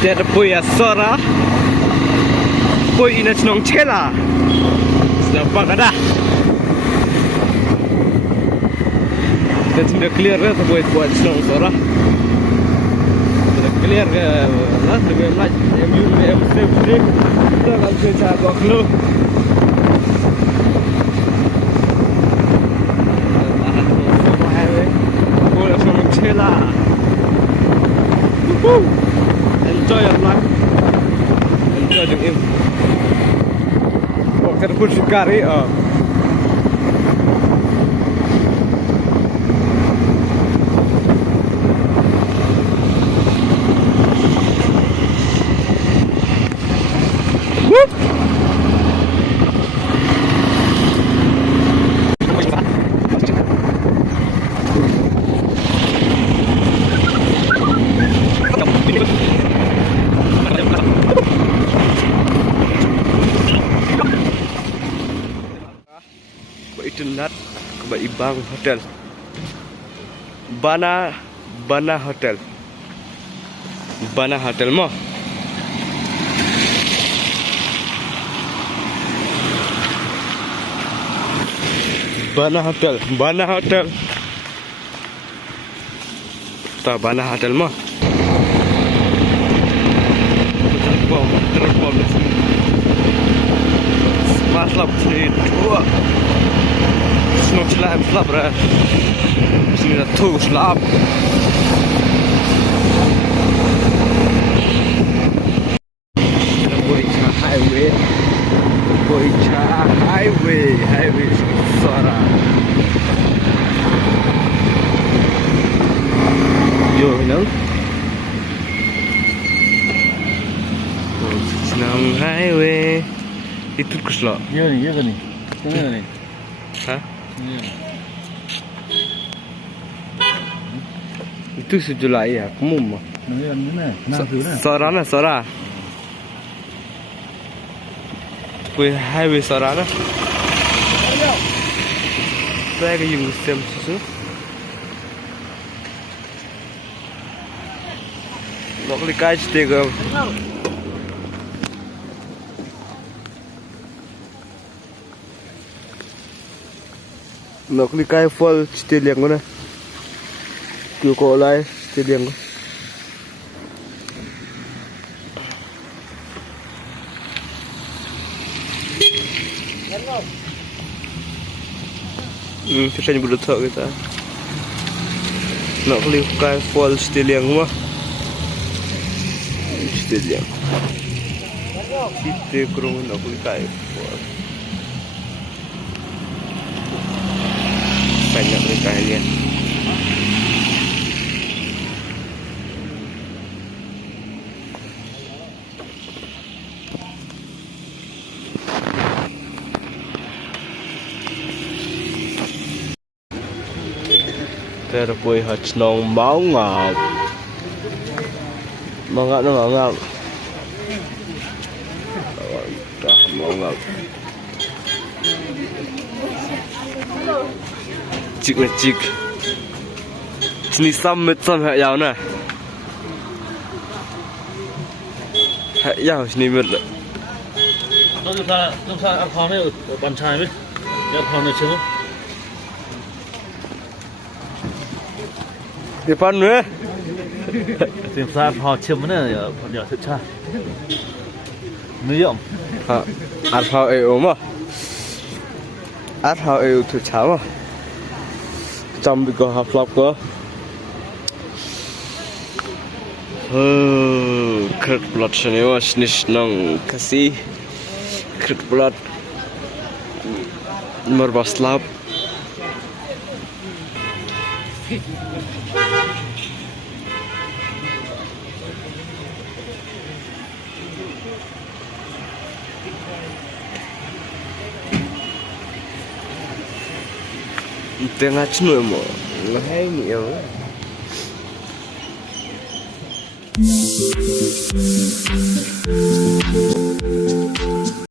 Tiada puya sora, puy ina cenong cela. Nampak ada? Kita sudah clear kan, buat cenong sora. Sudah clear kan, lah lebih lagi. Yang safety, kita akan bisa goklo. Cela. Enjoy your life. Enjoy the game. Oh, kita pun sekali. Internet ke Ibang Hotel, Bana Hotel, Bana Hotel mo. Bana Hotel. Ta Bana Hotel mo. Terbang di sini. Maslap sini dua. Snor slap dah. Sini dah tu slap. Boicha highway Sora. Yo, know. Senang highway. Itu kuslo. Iya nih. Tengah nih. Hah? Iya. Itu sejulai ya, kamu mah. Nah, mana? Sora. Kui highway Sora na. Saya ke yung sem susu. Nok likai stego. Nok likai full steliang na. Kyo ko lai steliang ko. Kita ni belut kita. Nak likai full steliang mah. Steliang. Kita kurang nak likai full. Banyak likainya. Terpoi hacnong mau ngap. Mangap no ngap. Dah mau ngap. Cik. Sini sam hak yau na. Hak yau sini met. Chúng ta ăn khoai với bàn chai với. Ăn khoai này chứ. Depan nữa. Tìm ra họ chìm nữa giờ thực cha. Mấy ông. Ăn phao eo mà. Ăn phao eo thực cháo mà. Trong bị có hấp lọc cơ. Kert blood sini mas nis nang kasih. Kert blood. Merbaslap. Tengah cenur mo, lahai ni yo.